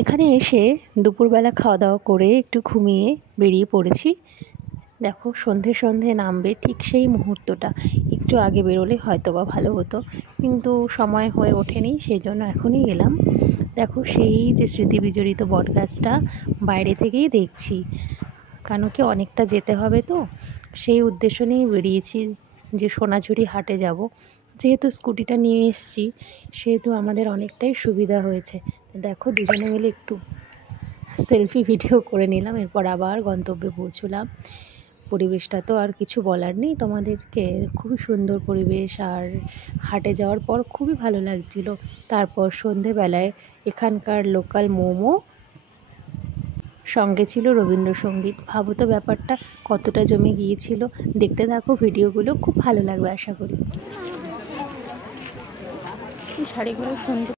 এখানে এসে দুপুরবেলা খাওয়া দাওয়া করে একটু ঘুমিয়ে বেরিয়ে পড়েছি। দেখো সন্ধে সন্ধে নামবে ঠিক সেই মুহূর্তটা, একটু আগে বেরোলে হয়তো বা ভালো হতো, কিন্তু সময় হয়ে ওঠেনি, সেই জন্য এখনই এলাম। দেখো সেই যে স্মৃতি বিজড়িত বটগাছটা বাইরে থেকেই দেখছি, কেন কি অনেকটা যেতে হবে, তো সেই উদ্দেশ্য নিয়েই বেরিয়েছি যে সোনাঝুরি হাটে যাব। যেহেতু স্কুটিটা নিয়ে এসেছি সেহেতু আমাদের অনেকটাই সুবিধা হয়েছে। দেখো দুজনে মিলে একটু সেলফি ভিডিও করে নিলাম, এরপর আবার গন্তব্যে পৌঁছলাম। পরিবেশটা তো আর কিছু বলার নেই তোমাদেরকে, খুবই সুন্দর পরিবেশ, আর হাটে যাওয়ার পর খুবই ভালো লাগছিল। তারপর সন্ধেবেলায় এখানকার লোকাল মোমো, সঙ্গে ছিল রবীন্দ্রসঙ্গীত। ভাবো তো ব্যাপারটা কতটা জমে গিয়েছিল। দেখতে থাকো ভিডিওগুলো, খুব ভালো লাগবে আশা করি। এই শাড়িগুলো সুন্দর।